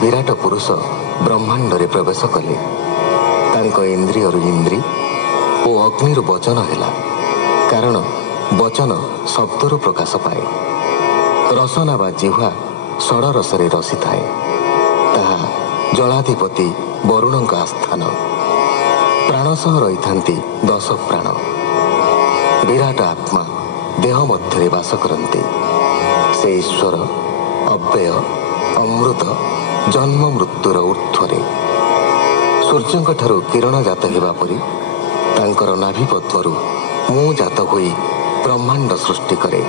विराट पुरुष ब्रह्मांड रे प्रवेश कले। तांको इंद्रियरु इंद्री और अग्निरु वचन हैला, कारण वचन शब्दरु प्रकाश पाए। रसना बा जिह्वा षड रसरे रसी थाए, ताहा जलाधिपति वरुणଙ୍କ आस्थान। प्राण सह रही थांती 10 प्राण। विराट आत्मा देह मध्य वास करती। से ईश्वर अव्यय अमृत जन्म मृत्युर ऊर्ध्वरे। सूर्यंक ठारू किरण जात हेबा परी तांकर नाभि पद्मरु मु जात होई ब्रह्मांड सृष्टि करे।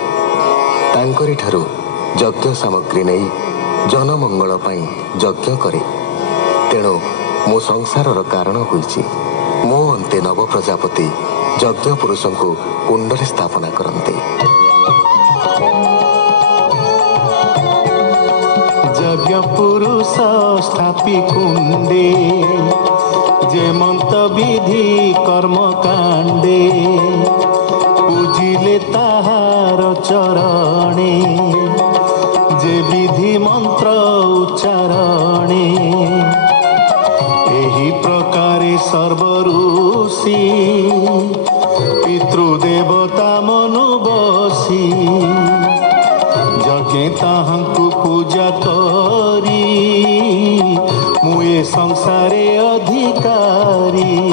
तांकरी ठारू यज्ञ सामग्री नहीं जनमंगल पाई यज्ञ करे। तेणु मु संसारर कारण होईछि। मो अंते नव प्रजापति यज्ञ पुरुषों को कुंडले स्थापना करते। यज्ञ पुरुष स्थापी कुंडे, जेमंत विधि कर्म कांडे। पूजिले ताहार चरणे, जे विधि मंत्र उच्चारणे। एही प्रकारे सर्व ऋषि पितृदेवता मनु बसी। जगे ताहांकु पूजा करी, मुए संसारे अधिकारी।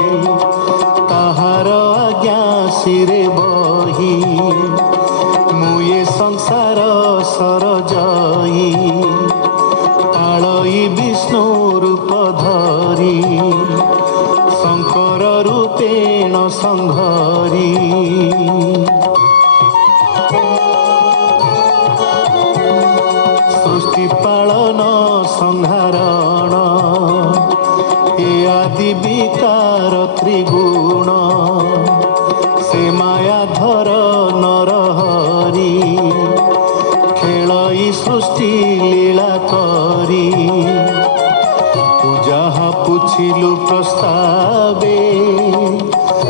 ताहार आज्ञा सिरे बही, मुए संसार सरजई। पालई विष्णु रूप धरी, शंकर रूपेण संघरी। सृष्टि पालन संहारण, ए आदि विकार त्रिगुण। से मायाधर नरहरी, खेलई सृष्टि लीला करी। पूजा पुछिलु प्रस्तावे,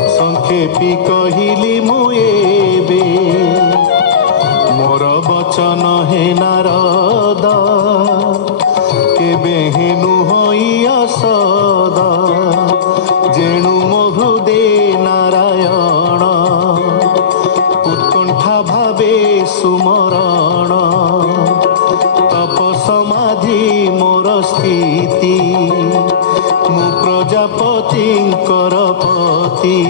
संक्षेपी कहिली मुएबे। मोर वचन हे नारद, केबे हेनु होई असद। जेणु महुदे नारायण, उत्कंठा भावे सुमरण। तप समाधि मोर स्थिति, मु प्रजापतिंकर पति।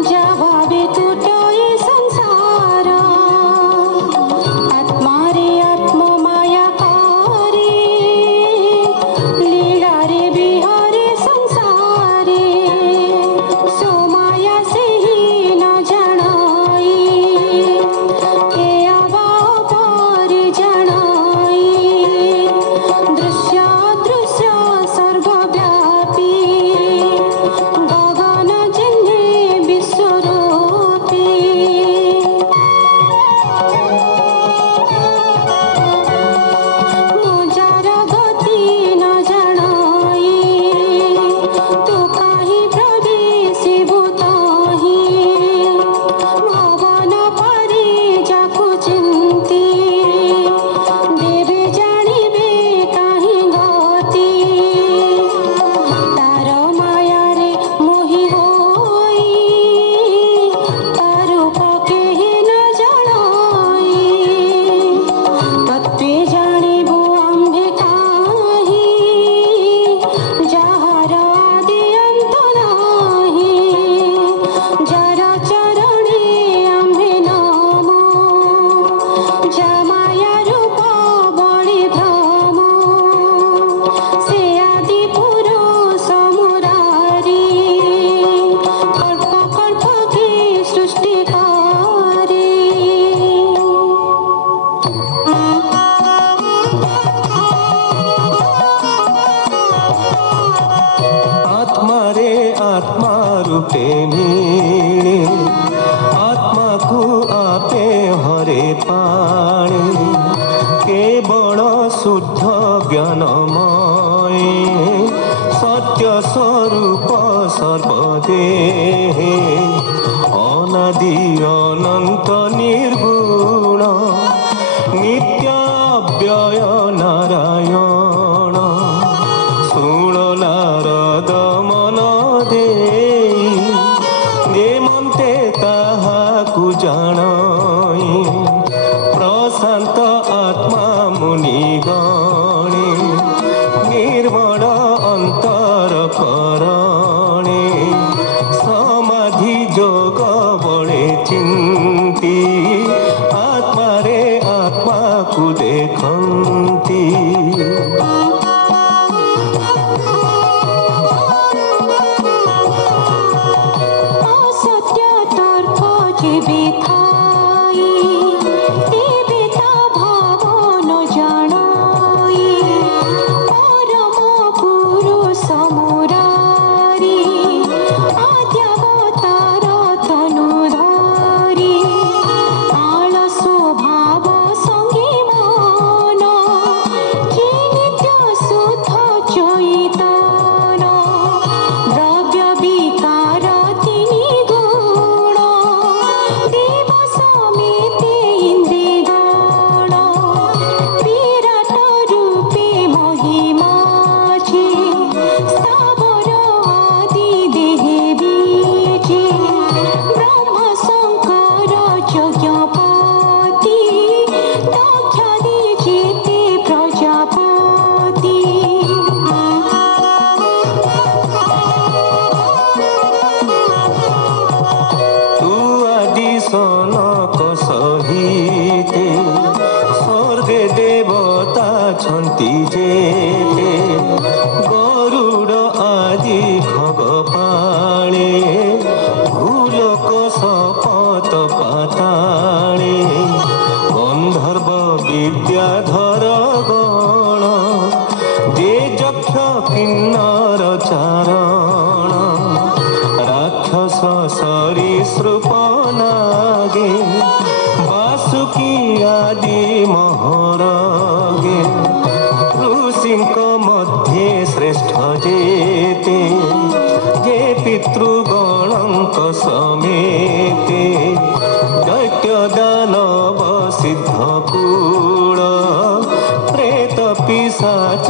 जा भावे टूटा ଆପେ ମିଳେ ଆତ୍ମାକୁ ଆପେ ହରେ ପାଣି କେବଳ ଶୁଦ୍ଧ ଜ୍ଞାନମୟ ସତ୍ୟ ସ୍ୱରୂପ ସର୍ବଦେହେ ଅନାଦି ଅନନ୍ତ ନିର୍ଗୁଣ ନିତ୍ୟ ଅବ୍ୟୟ ନାରାୟଣ ଶୁଣ ନାରଦ ମନ ଦେଇ ଯେମନ୍ତେ ତାହାକୁ ଜାଣଇ ପ୍ରଶାନ୍ତ ଆତ୍ମା ମୁନିଗଣେ ନିର୍ମଳ ଅନ୍ତର କରଣେ ସମାଧି ଯୋଗ ବଳେ ଚିନ୍ତି ଆତ୍ମାରେ ଆତ୍ମାକୁ ଦେଖନ୍ତି ଅସତ୍ୟ ତର୍କ ଯେବେ ଥାଇ ତେବେ ତା ଭାବ ନ ଜାଣଇ ପରମ ପୁରୁଷ ମୁରାରି ଆଦ୍ୟାବତାର ତନୁ ଧରି ଆଳ ସ୍ୱଭାବ ସଙ୍ଗେ ମନ କି ନିତ୍ୟ ଶୁଦ୍ଧ ଚୈତନ ଦ୍ରବ୍ୟ ବିକାର ତିନି ଗୁଣ ଦେବ ସಮೇତେ ଇନ୍ଦ୍ରେ ଗଣ ବିରାଟ ରୂପେ ମହିମାଛି ସ୍ଥାବର ଆଦି ଦେହେ ବିଜେ ବ୍ରହ୍ମ ଶଙ୍କର ଯଜ୍ଞପତି ଦକ୍ଷାଦି ଯେତେ ପ୍ରଜାପତି তু আদি সনক সহিতে স্বর্গে দেবতা ছন্তি যেতে গরুড় আদি খগ পাণে ভূলোক শপথ পাতাণে গন্ধর্ব বিদ্যাধর গণ যে যক্ষ কিন্নর চারণ রাক্ষস সরীসৃপ নাগে বাসুকি আদি মহরগে ঋষিঙ্ক মধ্যে শ্রেষ্ঠ যেতে যে পিতৃগণঙ্ক সমেতে দৈত্য দানব সিদ্ধ কূଳ প্রেত পিশাচ